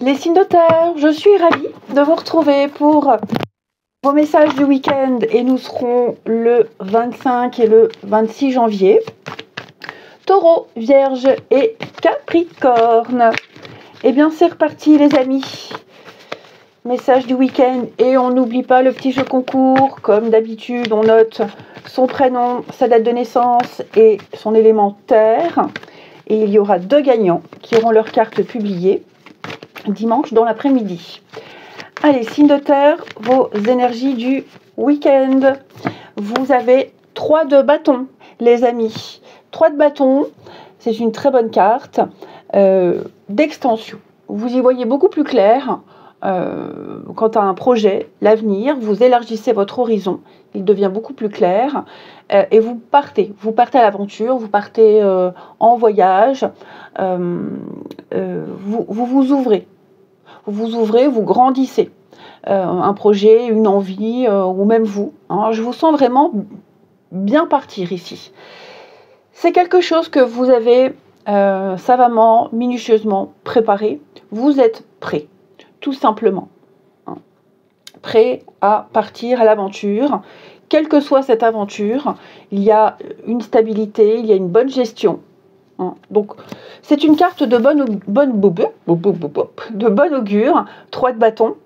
Les signes de terre, je suis ravie de vous retrouver pour vos messages du week-end et nous serons le 25 et le 26 janvier. Taureau, Vierge et Capricorne. Eh bien c'est reparti les amis. Message du week-end et on n'oublie pas le petit jeu concours. Comme d'habitude, on note son prénom, sa date de naissance et son élément terre. Et il y aura 2 gagnants qui auront leurs cartes publiées dimanche dans l'après-midi. Allez, signe de terre, vos énergies du week-end. Vous avez 3 de bâton, les amis. 3 de bâton, c'est une très bonne carte d'extension. Vous y voyez beaucoup plus clair quant à un projet, l'avenir. Vous élargissez votre horizon, il devient beaucoup plus clair. Et vous partez à l'aventure, vous partez en voyage. Vous vous ouvrez. Vous grandissez. Un projet, une envie, ou même vous. Hein, je vous sens vraiment bien partir ici. C'est quelque chose que vous avez savamment, minutieusement préparé. Vous êtes prêt, tout simplement. Hein. Prêt à partir à l'aventure. Quelle que soit cette aventure, il y a une stabilité, il y a une bonne gestion. Hein. Donc, c'est une carte de bon augure, 3 de bâton.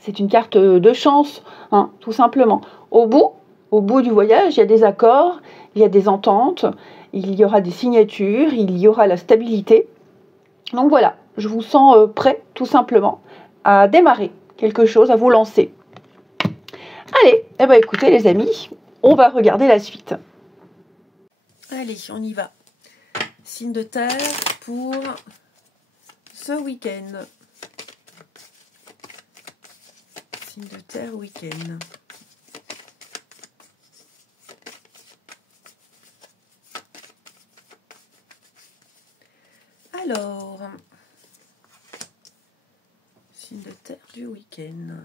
C'est une carte de chance, hein, tout simplement. Au bout du voyage, il y a des accords, il y a des ententes, il y aura des signatures, il y aura la stabilité. Donc voilà, je vous sens prêt, tout simplement, à démarrer quelque chose, à vous lancer. Allez, eh ben écoutez les amis, on va regarder la suite. Allez, on y va. Signe de terre pour ce week-end. Signe de terre week-end. Alors, signe de terre du week-end.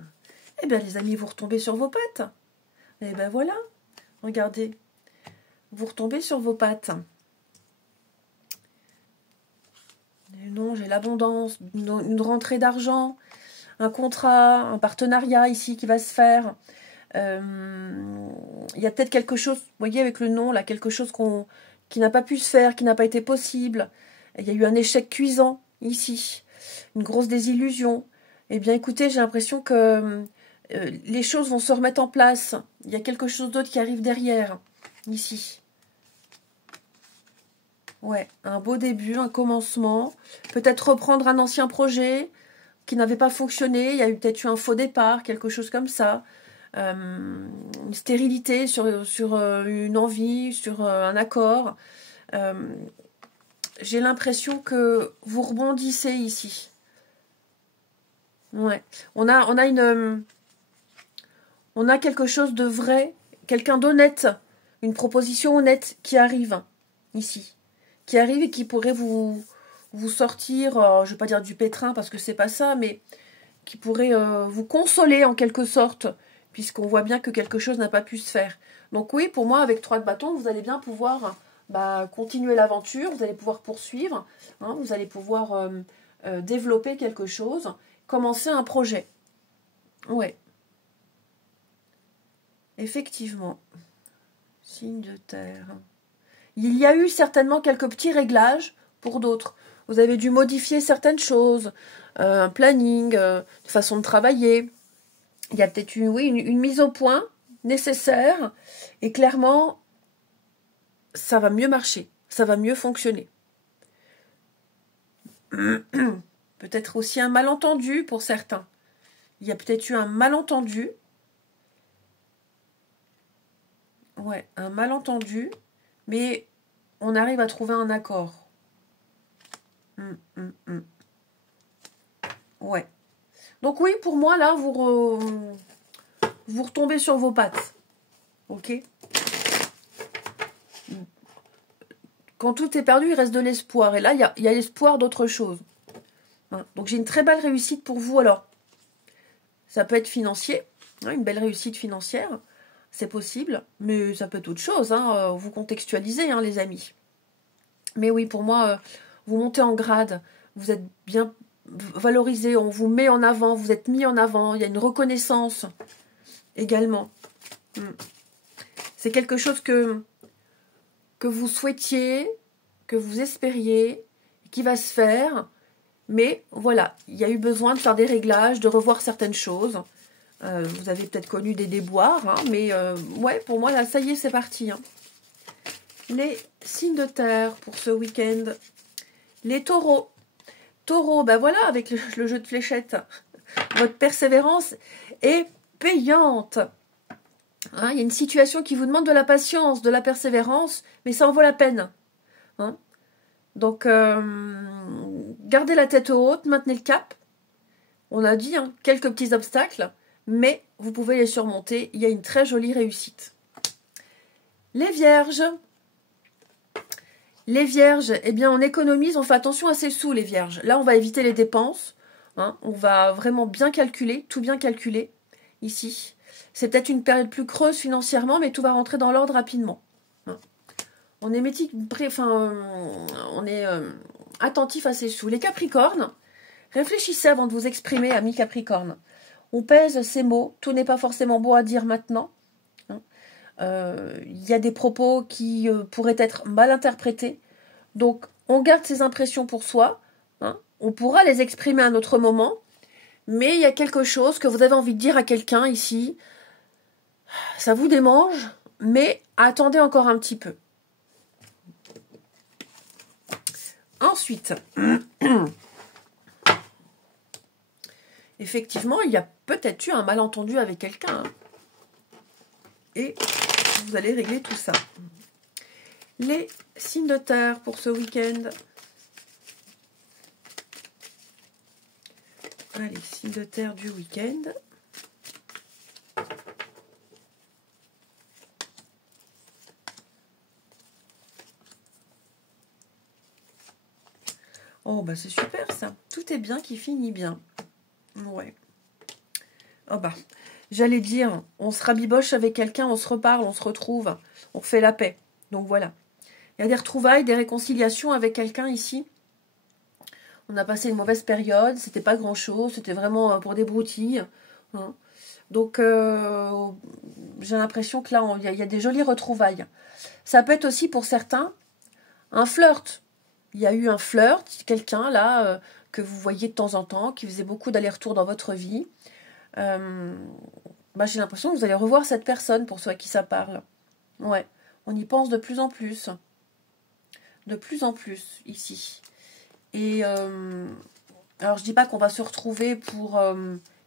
Eh bien, les amis, vous retombez sur vos pattes. Eh bien, voilà. Regardez. Vous retombez sur vos pattes. Non, j'ai l'abondance, une rentrée d'argent, un contrat, un partenariat ici qui va se faire. Il y a peut-être quelque chose, vous voyez avec le nom, là, quelque chose qui n'a pas pu se faire, qui n'a pas été possible. Il y a eu un échec cuisant ici, une grosse désillusion. Eh bien, écoutez, j'ai l'impression que les choses vont se remettre en place. Il y a quelque chose d'autre qui arrive derrière, ici. Ouais, un beau début, un commencement. Peut-être reprendre un ancien projet qui n'avait pas fonctionné. Il y a peut-être eu un faux départ, quelque chose comme ça. Une stérilité sur une envie, sur un accord. J'ai l'impression que vous rebondissez ici. Ouais. On a quelque chose de vrai, quelqu'un d'honnête, une proposition honnête qui arrive ici. Qui arrive et qui pourrait vous sortir, je ne vais pas dire du pétrin parce que c'est pas ça, mais qui pourrait vous consoler en quelque sorte, puisqu'on voit bien que quelque chose n'a pas pu se faire. Donc oui, pour moi, avec 3 de bâton, vous allez bien pouvoir continuer l'aventure, vous allez pouvoir poursuivre, hein, vous allez pouvoir développer quelque chose, commencer un projet. Ouais. Effectivement. Signe de terre. Il y a eu certainement quelques petits réglages pour d'autres. Vous avez dû modifier certaines choses, un planning, une façon de travailler. Il y a peut-être une mise au point nécessaire. Et clairement, ça va mieux marcher, ça va mieux fonctionner. Peut-être aussi un malentendu pour certains. Il y a peut-être eu un malentendu. Ouais, un malentendu. Mais on arrive à trouver un accord. Ouais. Donc oui, pour moi, là, vous retombez sur vos pattes. Ok. Quand tout est perdu, il reste de l'espoir. Et là, il y a l'espoir d'autre chose. Hein. Donc j'ai une très belle réussite pour vous. Alors, ça peut être financier. Hein, une belle réussite financière. C'est possible, mais ça peut être autre chose. Hein, vous contextualisez, hein, les amis. Mais oui, pour moi, vous montez en grade. Vous êtes bien valorisé, on vous met en avant, vous êtes mis en avant, il y a une reconnaissance également. C'est quelque chose que vous souhaitiez, que vous espériez, qui va se faire. Mais voilà, il y a eu besoin de faire des réglages, de revoir certaines choses. Vous avez peut-être connu des déboires, hein, mais ouais, pour moi, là, ça y est, c'est parti. Hein. Les signes de terre pour ce week-end. Les taureaux. Taureaux, ben voilà, avec le jeu de fléchettes, votre persévérance est payante. Hein, il y a une situation qui vous demande de la patience, de la persévérance, mais ça en vaut la peine. Hein. Donc, gardez la tête haute, maintenez le cap. On a dit, hein, quelques petits obstacles, mais vous pouvez les surmonter. Il y a une très jolie réussite. Les vierges. Les vierges, eh bien, on économise, on fait attention à ses sous, les vierges. Là, on va éviter les dépenses. Hein, on va vraiment bien calculer, tout bien calculer, ici. C'est peut-être une période plus creuse financièrement, mais tout va rentrer dans l'ordre rapidement. Hein. On est attentif à ses sous. Les capricornes, réfléchissez avant de vous exprimer, amis capricornes. On pèse ces mots, tout n'est pas forcément beau à dire maintenant. Il y a des propos qui pourraient être mal interprétés. Donc, on garde ces impressions pour soi. Hein. On pourra les exprimer à un autre moment. Mais il y a quelque chose que vous avez envie de dire à quelqu'un ici. Ça vous démange, mais attendez encore un petit peu. Ensuite, effectivement, il y a peut-être eu un malentendu avec quelqu'un. Hein. Et vous allez régler tout ça. Les signes de terre pour ce week-end. Allez, signes de terre du week-end. Oh, bah c'est super ça. Tout est bien qui finit bien. Ouais. Oh bah, j'allais dire, on se rabiboche avec quelqu'un, on se reparle, on se retrouve, on fait la paix. Donc voilà. Il y a des retrouvailles, des réconciliations avec quelqu'un ici. On a passé une mauvaise période, c'était pas grand-chose, c'était vraiment pour des broutilles. Hein. Donc, j'ai l'impression que là, il y a des jolies retrouvailles. Ça peut être aussi pour certains un flirt. Il y a eu un flirt, quelqu'un là que vous voyez de temps en temps, qui faisait beaucoup d'allers-retours dans votre vie. Bah, j'ai l'impression que vous allez revoir cette personne pour ceux à qui ça parle. Ouais, on y pense de plus en plus. De plus en plus, ici. Et alors, je dis pas qu'on va se retrouver pour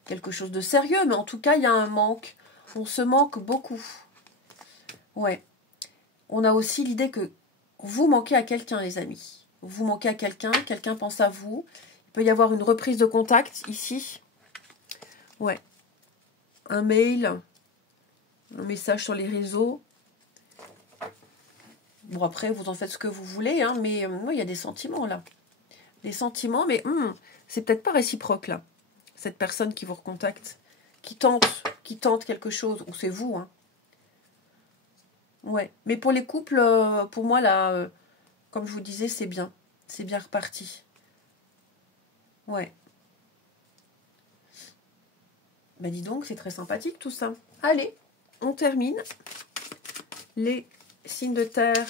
quelque chose de sérieux, mais en tout cas, il y a un manque. On se manque beaucoup. Ouais. On a aussi l'idée que vous manquez à quelqu'un, les amis. Vous manquez à quelqu'un, quelqu'un pense à vous. Il peut y avoir une reprise de contact ici. Ouais. Un mail, un message sur les réseaux. Bon, après, vous en faites ce que vous voulez, hein, mais il y a des sentiments, là. Des sentiments, mais c'est peut-être pas réciproque, là. Cette personne qui vous recontacte, qui tente quelque chose, ou c'est vous, hein. Ouais, mais pour les couples, pour moi, là, comme je vous disais, c'est bien. C'est bien reparti. Ouais. Ben dis donc, c'est très sympathique tout ça. Allez, on termine. Les signes de terre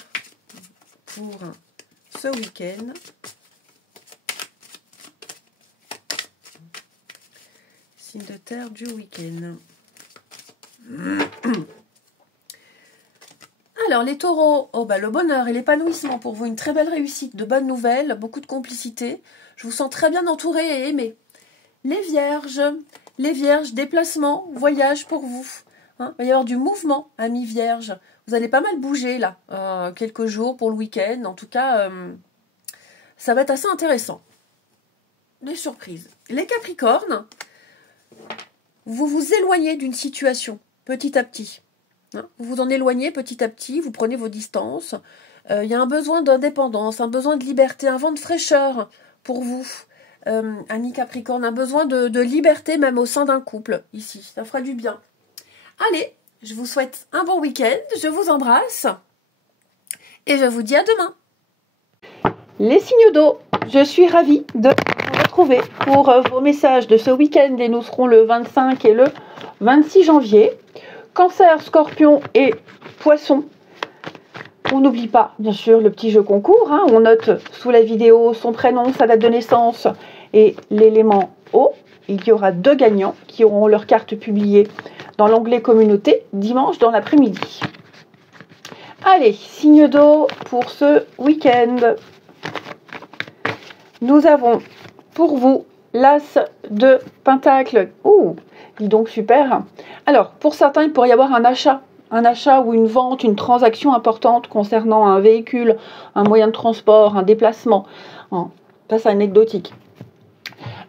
pour ce week-end. Signes de terre du week-end. Alors, les taureaux, oh bah, le bonheur et l'épanouissement pour vous, une très belle réussite, de bonnes nouvelles, beaucoup de complicité. Je vous sens très bien entouré et aimé. Les vierges, déplacement, voyage pour vous. Hein, il va y avoir du mouvement, amis vierges. Vous allez pas mal bouger là, quelques jours pour le week-end. En tout cas, ça va être assez intéressant. Des surprises. Les capricornes, vous vous éloignez d'une situation petit à petit. Hein, vous vous en éloignez petit à petit, vous prenez vos distances. Il y a un besoin d'indépendance, un besoin de liberté, un vent de fraîcheur pour vous. Amis Capricorne, un besoin de liberté même au sein d'un couple, ici. Ça fera du bien. Allez, je vous souhaite un bon week-end, je vous embrasse et je vous dis à demain. Les signes d'eau, je suis ravie de vous retrouver. retrouver pour vos messages de ce week-end et nous serons le 25 et le 26 janvier. Cancer, Scorpion et Poisson. On n'oublie pas, bien sûr, le petit jeu concours. Hein. On note sous la vidéo son prénom, sa date de naissance et l'élément eau. Il y aura 2 gagnants qui auront leur carte publiée dans l'onglet communauté dimanche dans l'après-midi. Allez, signe d'eau pour ce week-end. Nous avons pour vous l'As de Pentacle. Ouh, dis donc super. Alors, pour certains, il pourrait y avoir un achat ou une vente, une transaction importante concernant un véhicule, un moyen de transport, un déplacement. Ça, c'est anecdotique.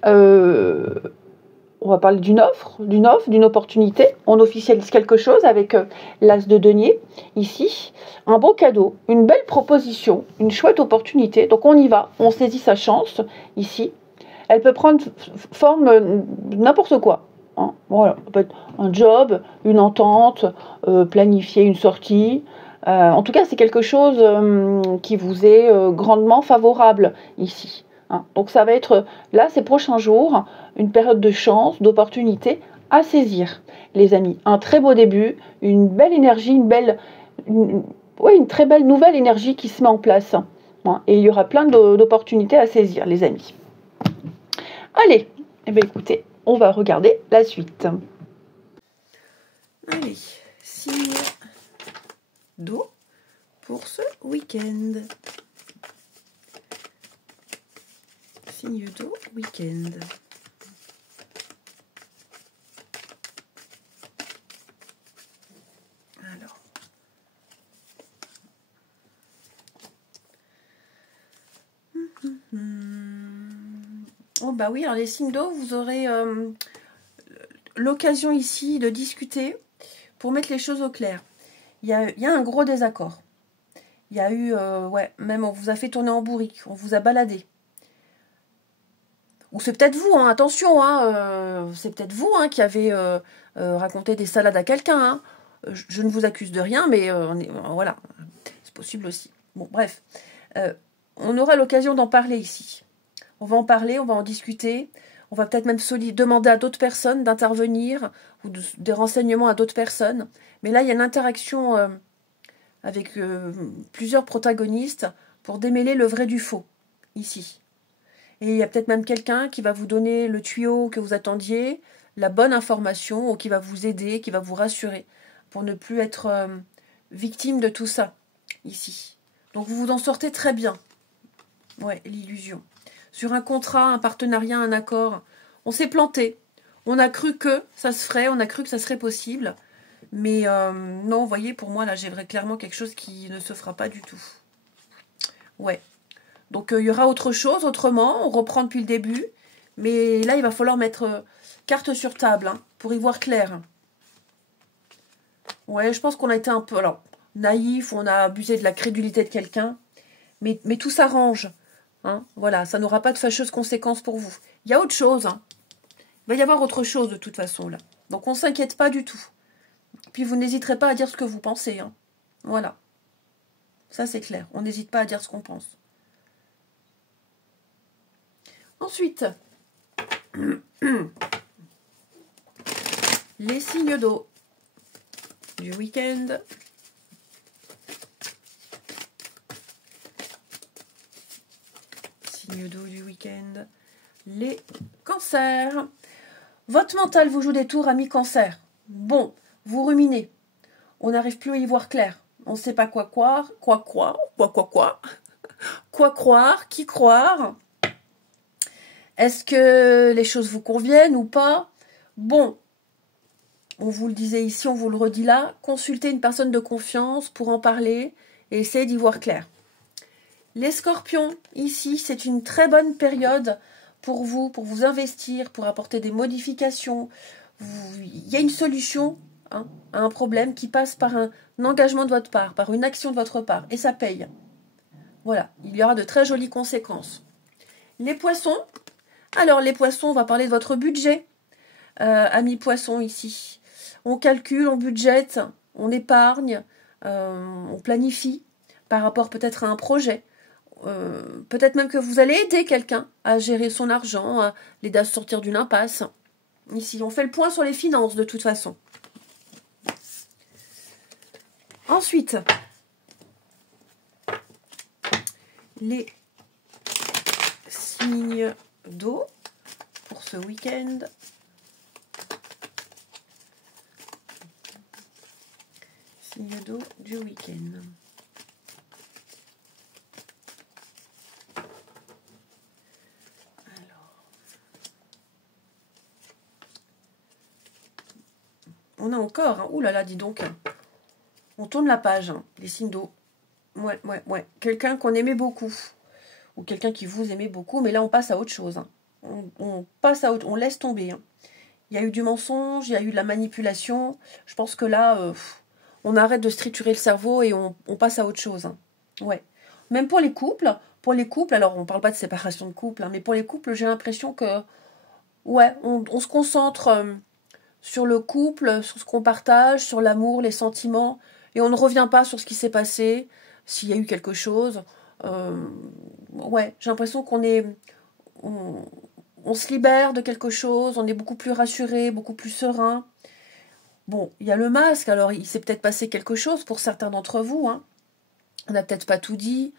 On va parler d'une offre, d'une opportunité. On officialise quelque chose avec l'As de denier, ici. Un beau cadeau, une belle proposition, une chouette opportunité. Donc on y va, on saisit sa chance, ici. Elle peut prendre forme de n'importe quoi. Hein. Voilà, ça peut être un job, une entente, planifier une sortie. En tout cas, c'est quelque chose qui vous est grandement favorable, ici. Hein. Donc ça va être, là, ces prochains jours, une période de chance, d'opportunité à saisir, les amis. Un très beau début, une belle énergie, une très belle nouvelle énergie qui se met en place. Hein. Et il y aura plein d'opportunités à saisir, les amis. Allez, eh bien, écoutez, on va regarder la suite. Allez, signe d'eau pour ce week-end. Signe d'eau week-end. Alors. Oh bah oui, alors les signes d'eau, vous aurez l'occasion ici de discuter pour mettre les choses au clair. Il y a un gros désaccord. Il y a eu, même on vous a fait tourner en bourrique, on vous a baladé. Ou c'est peut-être vous, hein, attention, c'est peut-être vous qui avez raconté des salades à quelqu'un. Hein. Je ne vous accuse de rien, mais voilà, c'est possible aussi. Bon, bref, on aura l'occasion d'en parler ici. On va en parler, on va en discuter. On va peut-être même demander à d'autres personnes d'intervenir ou des renseignements à d'autres personnes. Mais là, il y a une interaction avec plusieurs protagonistes pour démêler le vrai du faux, ici. Et il y a peut-être même quelqu'un qui va vous donner le tuyau que vous attendiez, la bonne information, ou qui va vous aider, qui va vous rassurer, pour ne plus être victime de tout ça, ici. Donc vous vous en sortez très bien. Ouais, l'illusion. Sur un contrat, un partenariat, un accord, on s'est planté. On a cru que ça se ferait, on a cru que ça serait possible. Mais non, vous voyez, pour moi, là, j'ai clairement quelque chose qui ne se fera pas du tout. Ouais. Donc, il y aura autre chose, autrement. On reprend depuis le début. Mais là, il va falloir mettre carte sur table pour y voir clair. Ouais, je pense qu'on a été un peu naïf, on a abusé de la crédulité de quelqu'un. Mais tout s'arrange. Hein, voilà, ça n'aura pas de fâcheuses conséquences pour vous. Il y a autre chose. Il va y avoir autre chose de toute façon là. Donc on ne s'inquiète pas du tout. Puis vous n'hésiterez pas à dire ce que vous pensez. Voilà. Ça c'est clair. On n'hésite pas à dire ce qu'on pense. Ensuite, les signes d'eau du week-end. Signe d'eau du week-end. Les cancers. Votre mental vous joue des tours, amis cancer. Bon, vous ruminez. On n'arrive plus à y voir clair. On ne sait pas quoi croire. Quoi croire, qui croire. Est-ce que les choses vous conviennent ou pas? Bon, on vous le disait ici, on vous le redit là. Consultez une personne de confiance pour en parler et essayez d'y voir clair. Les scorpions, ici, c'est une très bonne période pour vous investir, pour apporter des modifications. Il y a une solution à un problème qui passe par un engagement de votre part, par une action de votre part, et ça paye. Voilà, il y aura de très jolies conséquences. Les poissons, alors les poissons, on va parler de votre budget, amis poissons ici. On calcule, on budgète, on épargne, on planifie par rapport peut-être à un projet. peut-être même que vous allez aider quelqu'un à gérer son argent, à l'aider à sortir d'une impasse. Ici, on fait le point sur les finances de toute façon. Ensuite, les signes d'eau pour ce week-end. Signes d'eau du week-end. On a encore, hein. Ouh là là, dis donc. On tourne la page, hein. Les signes d'eau. Ouais. Quelqu'un qu'on aimait beaucoup. Ou quelqu'un qui vous aimait beaucoup. Mais là, on passe à autre chose. Hein. On passe à autre... On laisse tomber. Hein. Il y a eu du mensonge, il y a eu de la manipulation. Je pense que là, on arrête de se triturer le cerveau et on passe à autre chose. Hein. Ouais. Même pour les couples. Alors on ne parle pas de séparation de couple. Hein, mais pour les couples, j'ai l'impression que... Ouais, on se concentre... sur le couple, sur ce qu'on partage, sur l'amour, les sentiments, et on ne revient pas sur ce qui s'est passé, s'il y a eu quelque chose. Ouais, j'ai l'impression qu'on est... On se libère de quelque chose, on est beaucoup plus rassuré, beaucoup plus serein. Bon, il y a le masque, alors il s'est peut-être passé quelque chose pour certains d'entre vous. Hein. On n'a peut-être pas tout dit.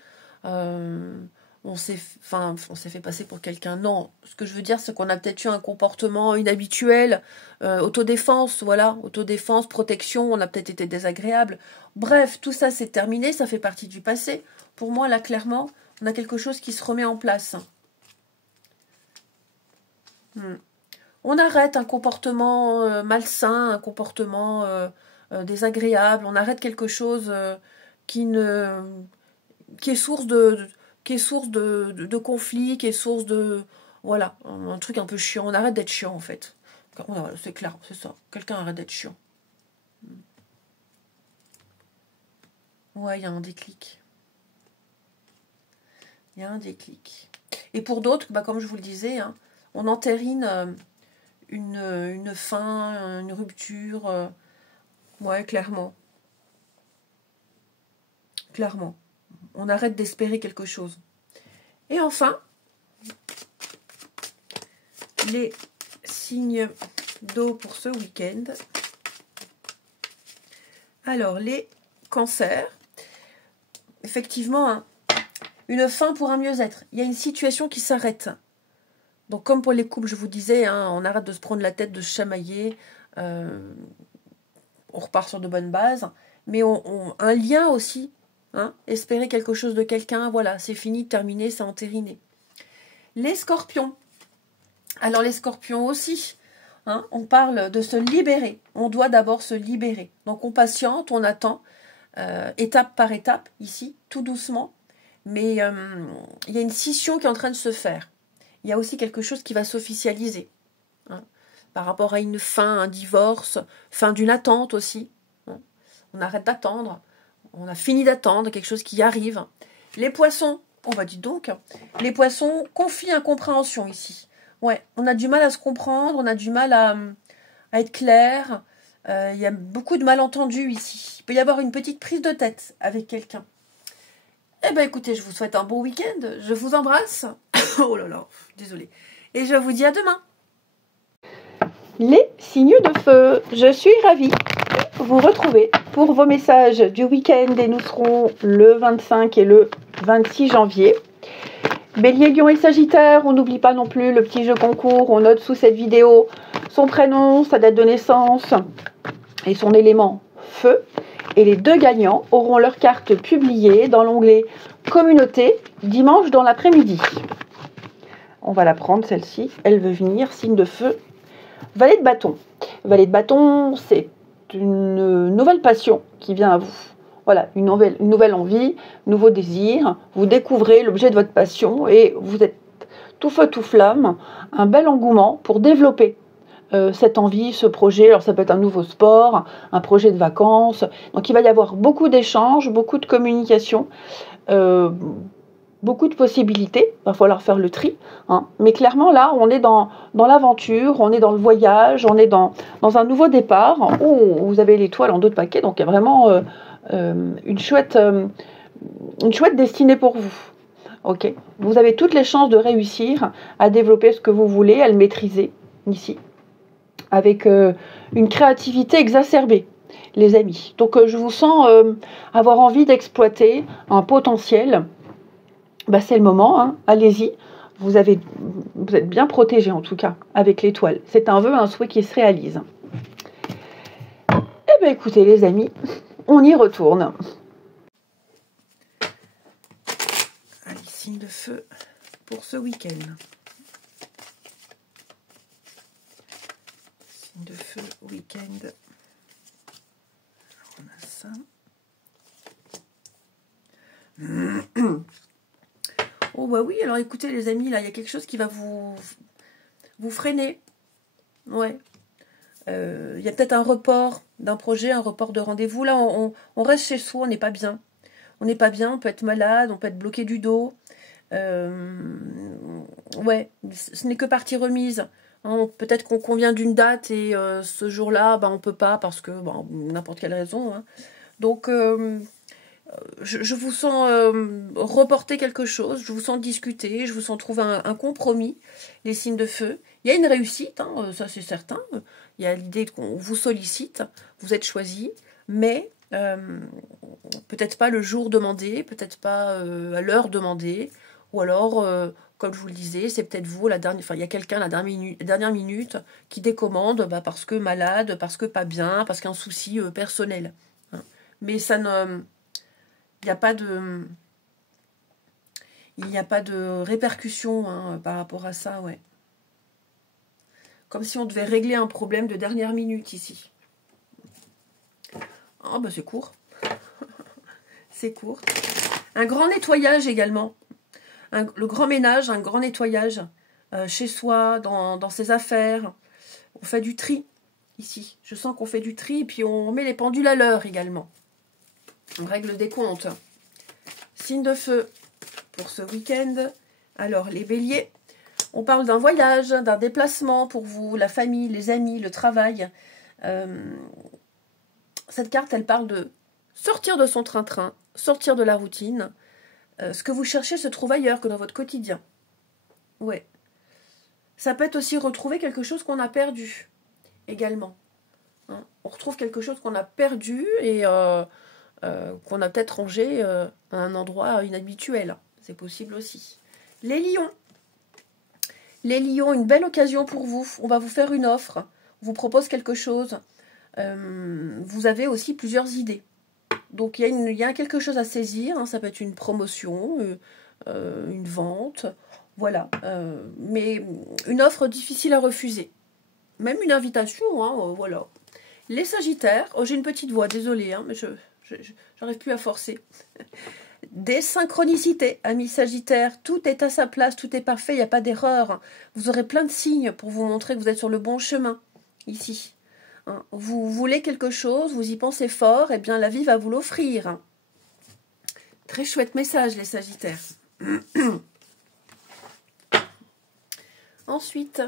On s'est fait passer pour quelqu'un. Non, ce que je veux dire, c'est qu'on a peut-être eu un comportement inhabituel, autodéfense, voilà, autodéfense, protection, on a peut-être été désagréable. Bref, tout ça, c'est terminé, ça fait partie du passé. Pour moi, là, clairement, on a quelque chose qui se remet en place. On arrête un comportement malsain, un comportement désagréable, on arrête quelque chose qui est source de conflits, qui est source de... Voilà, un truc un peu chiant. On arrête d'être chiant, en fait. C'est clair, c'est ça. Quelqu'un arrête d'être chiant. Ouais, il y a un déclic. Il y a un déclic. Et pour d'autres, bah, comme je vous le disais, hein, on entérine une fin, une rupture. Ouais, clairement. Clairement. On arrête d'espérer quelque chose. Et enfin, les signes d'eau pour ce week-end. Alors, les cancers. Effectivement, hein, une fin pour un mieux-être. Il y a une situation qui s'arrête. Donc, comme pour les couples, je vous disais, hein, on arrête de se prendre la tête, de se chamailler. On repart sur de bonnes bases. Mais un lien aussi. Hein, espérer quelque chose de quelqu'un, voilà, c'est fini, terminé, c'est entériné. Les scorpions. Alors les scorpions aussi, hein, on parle de se libérer. On doit d'abord se libérer. Donc on patiente, on attend, étape par étape, ici, tout doucement. Mais il y a une scission qui est en train de se faire. Il y a aussi quelque chose qui va s'officialiser. Hein, par rapport à une fin, un divorce, fin d'une attente aussi. Hein, on arrête d'attendre. On a fini d'attendre quelque chose qui arrive. Les poissons, on va dire donc, les poissons, conflit, incompréhension ici. Ouais, on a du mal à se comprendre, on a du mal à être clair. Il y a beaucoup de malentendus ici. Il peut y avoir une petite prise de tête avec quelqu'un. Eh bien, écoutez, je vous souhaite un bon week-end. Je vous embrasse. Oh là là, désolée. Et je vous dis à demain. Les signes de feu, je suis ravie de vous retrouver pour vos messages du week-end et nous serons le 25 et le 26 janvier. Bélier, Lion et Sagittaire, on n'oublie pas non plus le petit jeu concours, on note sous cette vidéo son prénom, sa date de naissance et son élément feu. Et les deux gagnants auront leur carte publiée dans l'onglet Communauté dimanche dans l'après-midi. On va la prendre celle-ci, elle veut venir, signe de feu. Valet de bâton. Valet de bâton, c'est une nouvelle passion qui vient à vous. Voilà, une nouvelle envie, nouveau désir. Vous découvrez l'objet de votre passion et vous êtes tout feu, tout flamme. Un bel engouement pour développer cette envie, ce projet. Alors ça peut être un nouveau sport, un projet de vacances. Donc il va y avoir beaucoup d'échanges, beaucoup de communication. Beaucoup de possibilités, il va falloir faire le tri, hein. Mais clairement là on est dans l'aventure, on est dans le voyage, on est dans un nouveau départ. Oh, vous avez l'étoile en 2 de paquet, donc il y a vraiment une chouette destinée pour vous. Ok, vous avez toutes les chances de réussir à développer ce que vous voulez, à le maîtriser ici, avec une créativité exacerbée, les amis. Donc je vous sens avoir envie d'exploiter un potentiel. Bah, c'est le moment, hein. Allez-y. Vous êtes bien protégé en tout cas avec l'étoile. C'est un vœu, un souhait qui se réalise. Eh bien écoutez les amis, on y retourne. Allez, signe de feu pour ce week-end. Signe de feu, week-end. On a ça. Oh bah oui, alors écoutez les amis, là, il y a quelque chose qui va vous freiner. Ouais. Il y a peut-être un report d'un projet, un report de rendez-vous. Là, on reste chez soi, on n'est pas bien. On n'est pas bien, on peut être malade, on peut être bloqué du dos. Ouais, ce n'est que partie remise. Hein, peut-être qu'on convient d'une date et ce jour-là, bah, on ne peut pas parce que, bon, n'importe quelle raison. Hein. Donc, je vous sens reporter quelque chose, je vous sens discuter, je vous sens trouver un compromis, les signes de feu. Il y a une réussite, hein, ça c'est certain. Il y a l'idée qu'on vous sollicite, vous êtes choisi, mais peut-être pas le jour demandé, peut-être pas à l'heure demandée, ou alors, comme je vous le disais, c'est peut-être vous, il y a quelqu'un la dernière minute qui décommande bah, parce que malade, parce que pas bien, parce qu'un souci personnel. Hein. Mais ça ne... Il n'y a pas de répercussion hein, par rapport à ça, ouais. Comme si on devait régler un problème de dernière minute ici. Oh, bah c'est court. C'est court. Un grand nettoyage également. Le grand ménage, un grand nettoyage chez soi, dans ses affaires. On fait du tri ici. Je sens qu'on fait du tri et puis on met les pendules à l'heure également. On règle des comptes. Signe de feu pour ce week-end. Alors, les béliers, on parle d'un voyage, d'un déplacement pour vous, la famille, les amis, le travail. Cette carte, elle parle de sortir de son train-train, sortir de la routine. Ce que vous cherchez se trouve ailleurs que dans votre quotidien. Ouais. Ça peut être aussi retrouver quelque chose qu'on a perdu, également. Hein, on retrouve quelque chose qu'on a perdu et... qu'on a peut-être rangé à un endroit inhabituel. C'est possible aussi. Les lions. Les lions, une belle occasion pour vous. On va vous faire une offre. On vous propose quelque chose. Vous avez aussi plusieurs idées. Donc, il y a quelque chose à saisir. Hein. Ça peut être une promotion, une vente. Voilà. Mais une offre difficile à refuser. Même une invitation. Hein, voilà. Les sagittaires. Oh, j'ai une petite voix, désolée, hein, mais j'arrive plus à forcer. Des synchronicités, amis sagittaires, tout est à sa place, tout est parfait, il n'y a pas d'erreur. Vous aurez plein de signes pour vous montrer que vous êtes sur le bon chemin, ici. Hein, vous voulez quelque chose, vous y pensez fort, et bien la vie va vous l'offrir. Hein. Très chouette message, les sagittaires. Ensuite,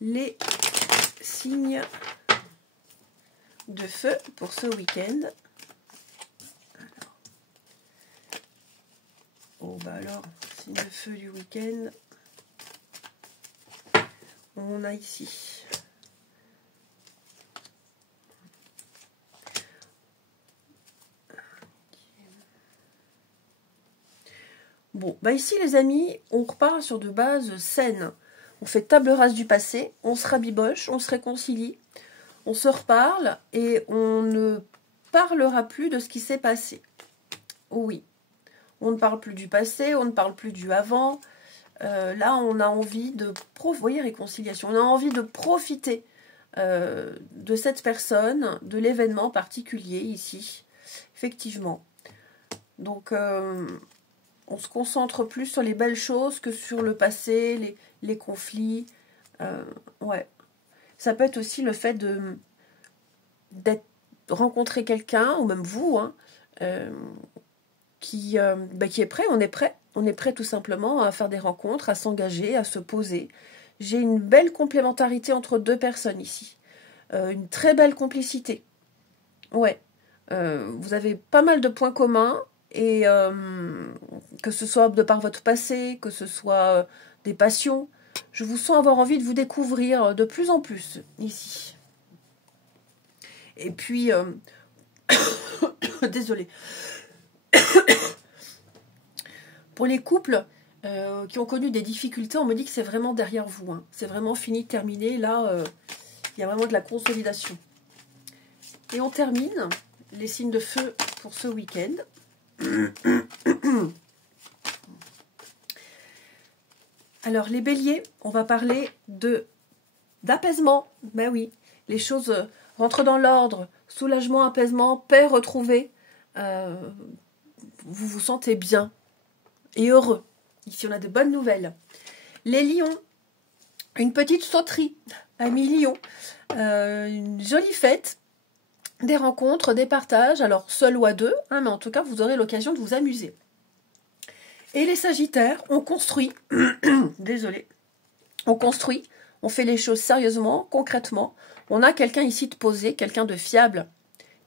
les signes de feu pour ce week-end. Oh bah alors, signe de feu du week-end. On a ici bon, bah ici les amis, on repart sur de bases saines. On fait table rase du passé, on se rabiboche, on se réconcilie, on se reparle et on ne parlera plus de ce qui s'est passé. Oui. On ne parle plus du passé, on ne parle plus du avant. Là, on a envie de... Vous voyez, réconciliation. On a envie de profiter de cette personne, de l'événement particulier ici. Effectivement. Donc, on se concentre plus sur les belles choses que sur le passé, les conflits. Ouais. Ça peut être aussi le fait de rencontrer quelqu'un, ou même vous, hein, qui est prêt, on est prêt. On est prêt tout simplement à faire des rencontres, à s'engager, à se poser. J'ai une belle complémentarité entre deux personnes ici. Une très belle complicité. Ouais. Vous avez pas mal de points communs Et que ce soit de par votre passé, que ce soit des passions, je vous sens avoir envie de vous découvrir de plus en plus ici. Et puis, désolée. Pour les couples qui ont connu des difficultés, on me dit que c'est vraiment derrière vous. Hein. C'est vraiment fini, terminé. Là, il y a vraiment de la consolidation. Et on termine les signes de feu pour ce week-end. Alors, les béliers, on va parler d'apaisement. Ben oui, les choses rentrent dans l'ordre. Soulagement, apaisement, paix retrouvée. Vous vous sentez bien et heureux. Ici, on a de bonnes nouvelles. Les lions, une petite sauterie, amis lions. Une jolie fête, des rencontres, des partages. Alors, seul ou à deux, hein, mais en tout cas, vous aurez l'occasion de vous amuser. Et les sagittaires, on construit. Désolée. On construit, on fait les choses sérieusement, concrètement. On a quelqu'un ici de posé, quelqu'un de fiable,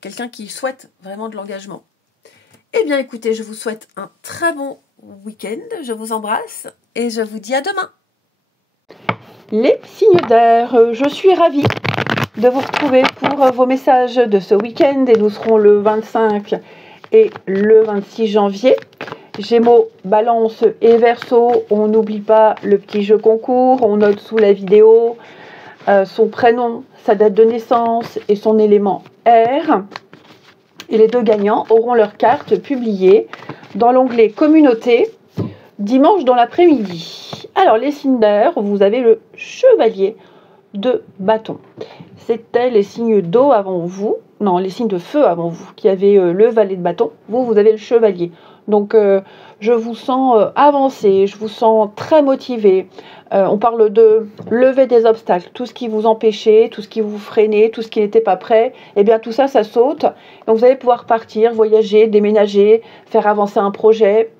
quelqu'un qui souhaite vraiment de l'engagement. Eh bien, écoutez, je vous souhaite un très bon week-end. Je vous embrasse et je vous dis à demain. Les signes d'air, je suis ravie de vous retrouver pour vos messages de ce week-end et nous serons le 25 et le 26 janvier. Gémeaux, Balance et Verseau, on n'oublie pas le petit jeu concours, on note sous la vidéo son prénom, sa date de naissance et son élément R. Et les deux gagnants auront leurs cartes publiées dans l'onglet Communauté dimanche dans l'après-midi. Alors les signes d'air, vous avez le chevalier de bâton. C'était les signes d'eau avant vous, non, les signes de feu avant vous, qui avaient le valet de bâton. Vous avez le chevalier. Donc, je vous sens avancé, je vous sens très motivé. On parle de lever des obstacles, tout ce qui vous empêchait, tout ce qui vous freinait, tout ce qui n'était pas prêt. Eh bien, tout ça, ça saute. Donc, vous allez pouvoir partir, voyager, déménager, faire avancer un projet,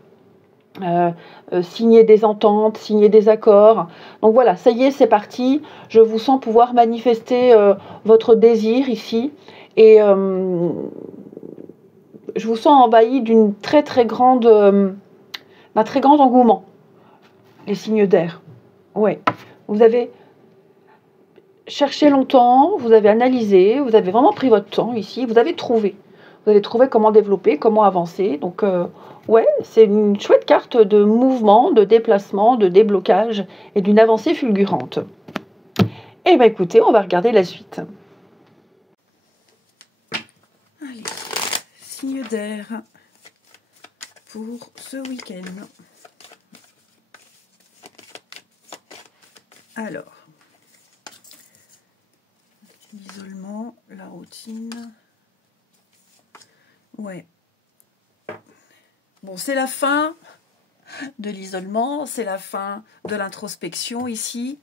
signer des ententes, signer des accords. Donc, voilà, ça y est, c'est parti. Je vous sens pouvoir manifester votre désir ici. Et je vous sens envahi d'une d'un très grand engouement. Les signes d'air. Ouais. Vous avez cherché longtemps, vous avez analysé, vous avez vraiment pris votre temps ici, vous avez trouvé. Vous avez trouvé comment développer, comment avancer. Donc, ouais, c'est une chouette carte de mouvement, de déplacement, de déblocage et d'une avancée fulgurante. Eh bien, écoutez, on va regarder la suite. Allez, signe d'air pour ce week-end. Alors, l'isolement, la routine. Ouais. Bon, c'est la fin de l'isolement, c'est la fin de l'introspection ici.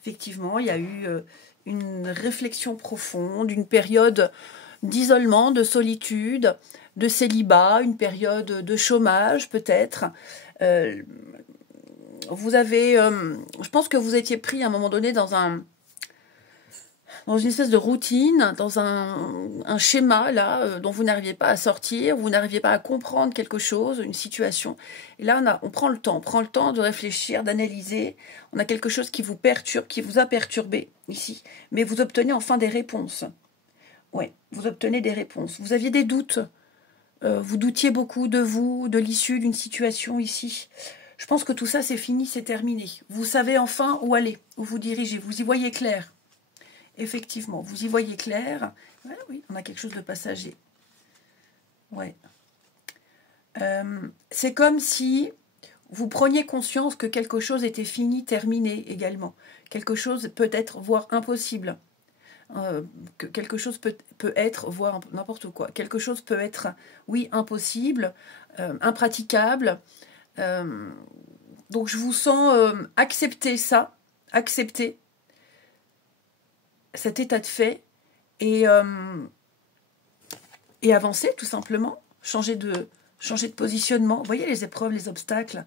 Effectivement, il y a eu une réflexion profonde, une période d'isolement, de solitude, de célibat, une période de chômage peut-être. Vous avez, je pense que vous étiez pris à un moment donné dans une espèce de routine, dans un schéma là dont vous n'arriviez pas à sortir, vous n'arriviez pas à comprendre quelque chose, une situation. Et là, on prend le temps de réfléchir, d'analyser. On a quelque chose qui vous perturbe, qui vous a perturbé ici, mais vous obtenez enfin des réponses. Ouais, vous obtenez des réponses. Vous aviez des doutes. Vous doutiez beaucoup de vous, de l'issue d'une situation ici. Je pense que tout ça, c'est fini, c'est terminé. Vous savez enfin où aller, où vous dirigez. Vous y voyez clair. Effectivement, vous y voyez clair. Ouais, oui, on a quelque chose de passager. Ouais. C'est comme si vous preniez conscience que quelque chose était fini, terminé également. Quelque chose peut être, voire impossible. Que quelque chose peut être, voire n'importe quoi. Quelque chose peut être, oui, impossible, impraticable. Donc je vous sens accepter ça, accepter cet état de fait et avancer tout simplement, changer de positionnement. Vous voyez les épreuves, les obstacles.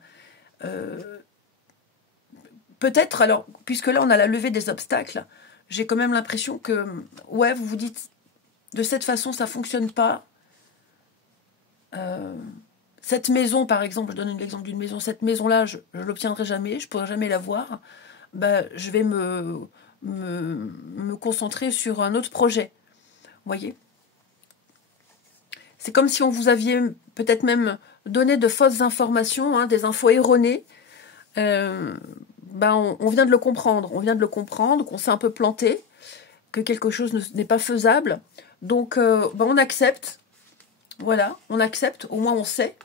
Peut-être, alors, puisque là on a la levée des obstacles, j'ai quand même l'impression que, ouais, vous vous dites, de cette façon ça fonctionne pas. Cette maison, par exemple, je donne l'exemple d'une maison, cette maison-là, je ne l'obtiendrai jamais, je ne pourrai jamais l'avoir. Ben, je vais me concentrer sur un autre projet. Vous voyez? C'est comme si on vous aviez peut-être même donné de fausses informations, hein, des infos erronées. Ben on vient de le comprendre. On vient de le comprendre, qu'on s'est un peu planté, que quelque chose n'est pas faisable. Donc, ben on accepte. Voilà, on accepte, au moins on sait.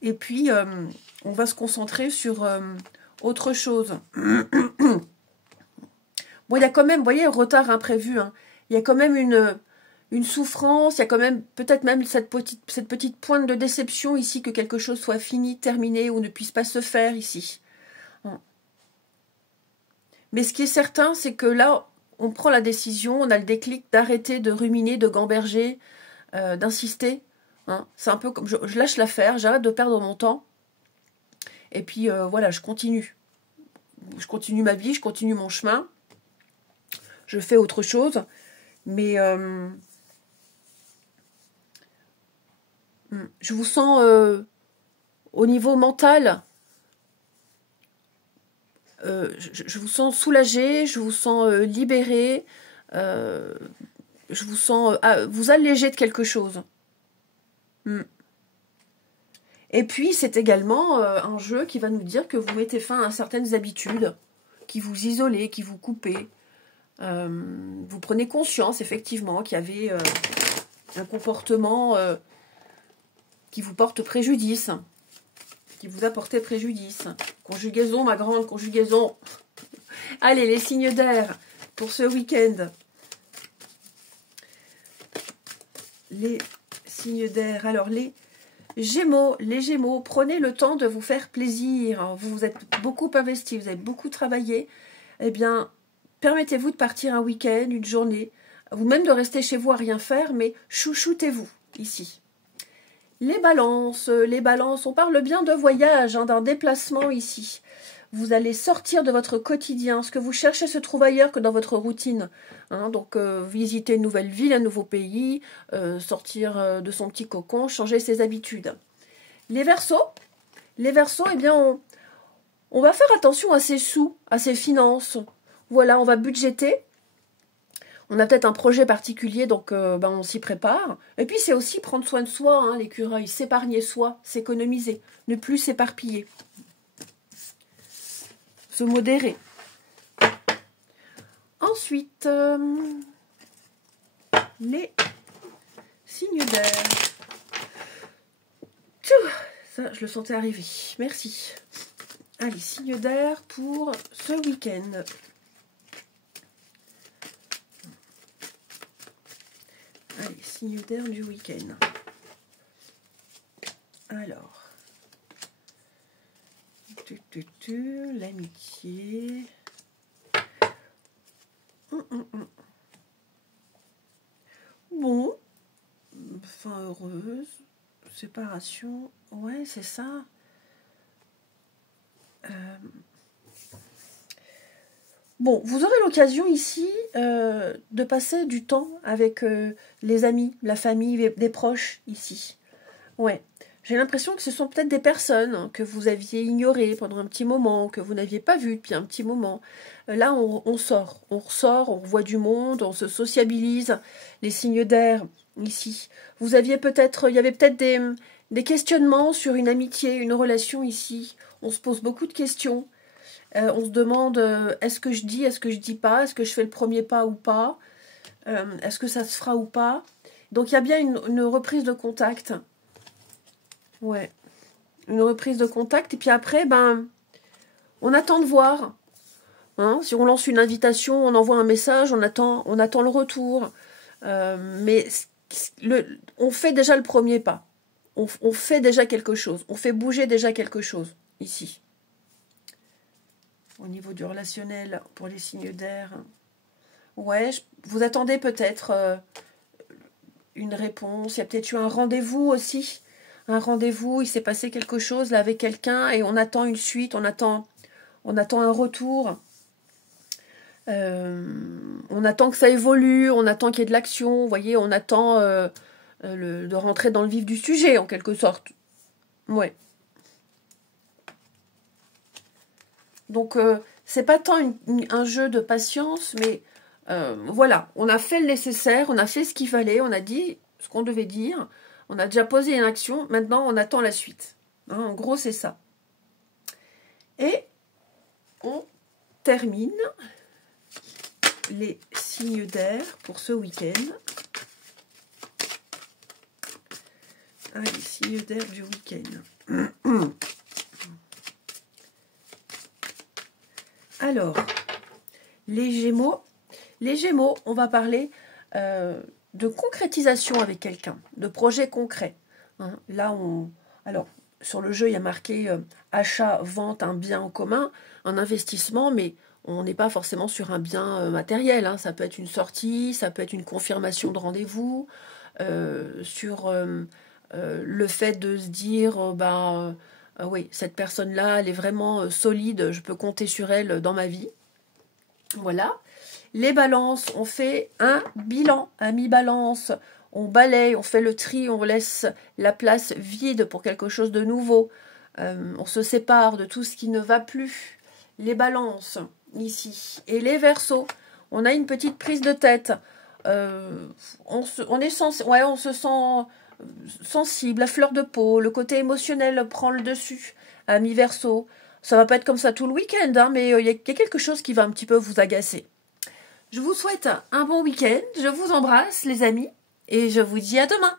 Et puis, on va se concentrer sur autre chose. Bon, il y a quand même, vous voyez, retard imprévu. Hein. Il y a quand même une souffrance, il y a quand même peut-être même cette petite pointe de déception ici que quelque chose soit fini, terminé ou ne puisse pas se faire ici. Mais ce qui est certain, c'est que là, on prend la décision, on a le déclic d'arrêter de ruminer, de gamberger, d'insister. Hein. C'est un peu comme je lâche l'affaire, j'arrête de perdre mon temps. Et puis voilà, je continue. Je continue ma vie, je continue mon chemin. Je fais autre chose. Mais je vous sens au niveau mental, je vous sens soulagé, je vous sens libéré, je vous sens vous alléger de quelque chose. Et puis c'est également un jeu qui va nous dire que vous mettez fin à certaines habitudes, qui vous isolez, qui vous coupez. Vous prenez conscience effectivement qu'il y avait un comportement qui vous porte préjudice, qui vous apportait préjudice. Conjugaison, ma grande conjugaison. Allez, les signes d'air pour ce week-end. Les signes d'air. Alors, les Gémeaux, prenez le temps de vous faire plaisir. Vous êtes beaucoup investi, vous avez beaucoup travaillé. Eh bien, permettez-vous de partir un week-end, une journée, ou même de rester chez vous à rien faire, mais chouchoutez-vous ici. Les balances, on parle bien de voyage, hein, d'un déplacement ici. Vous allez sortir de votre quotidien. Ce que vous cherchez se trouve ailleurs que dans votre routine. Hein, donc, visiter une nouvelle ville, un nouveau pays, sortir de son petit cocon, changer ses habitudes. Les Verseaux, eh bien, on va faire attention à ses sous, à ses finances. Voilà, on va budgéter. On a peut-être un projet particulier, donc on s'y prépare. Et puis, c'est aussi prendre soin de soi, hein, l'écureuil. S'épargner soi, s'économiser, ne plus s'éparpiller. Se modérer. Ensuite, les signes d'air. Ça, je le sentais arriver. Merci. Allez, signes d'air pour ce week-end. Allez, signes d'air du week-end. Alors. L'amitié. Bon. Fin heureuse. Séparation. Ouais, c'est ça. Bon, vous aurez l'occasion ici de passer du temps avec les amis, la famille, des proches ici. Ouais. J'ai l'impression que ce sont peut-être des personnes que vous aviez ignorées pendant un petit moment, que vous n'aviez pas vues depuis un petit moment. Là, on sort, on ressort, on revoit du monde, on se sociabilise. Les signes d'air, ici. Il y avait peut-être des questionnements sur une amitié, une relation ici. On se pose beaucoup de questions. On se demande, est-ce que je dis pas, est-ce que je fais le premier pas ou pas, est-ce que ça se fera ou pas. Donc, il y a bien une reprise de contact. Ouais, une reprise de contact. Et puis après, on attend de voir. Hein, si on lance une invitation, on envoie un message, on attend le retour. Mais on fait déjà le premier pas. On fait déjà quelque chose. On fait bouger déjà quelque chose, ici. Au niveau du relationnel, pour les signes d'air. Ouais, vous attendez peut-être une réponse. Il y a peut-être eu un rendez-vous aussi. Un rendez-vous, il s'est passé quelque chose là avec quelqu'un et on attend une suite, on attend un retour. On attend que ça évolue, on attend qu'il y ait de l'action, vous voyez, on attend de rentrer dans le vif du sujet en quelque sorte. Ouais. Donc, c'est pas tant un jeu de patience, mais voilà, on a fait le nécessaire, on a fait ce qu'il fallait, on a dit ce qu'on devait dire, on a déjà posé une action, maintenant on attend la suite. Hein, en gros, c'est ça. Et on termine les signes d'air pour ce week-end. Ah, les signes d'air du week-end. Alors, les Gémeaux, on va parler de concrétisation avec quelqu'un, de projets concrets. Hein, là, alors, sur le jeu, il y a marqué achat, vente, un bien en commun, un investissement, mais on n'est pas forcément sur un bien matériel. Hein, ça peut être une sortie, ça peut être une confirmation de rendez-vous, sur le fait de se dire, oui, cette personne-là, elle est vraiment solide, je peux compter sur elle dans ma vie. Voilà. Les balances, on fait un bilan, un mi-balance, on balaye, on fait le tri, on laisse la place vide pour quelque chose de nouveau. On se sépare de tout ce qui ne va plus. Les balances, ici. Et les verseaux, on a une petite prise de tête. On se sent sensible, à fleur de peau, le côté émotionnel prend le dessus, à mi-verso. Ça va pas être comme ça tout le week-end, hein, mais il y a quelque chose qui va un petit peu vous agacer. Je vous souhaite un bon week-end, je vous embrasse les amis, et je vous dis à demain.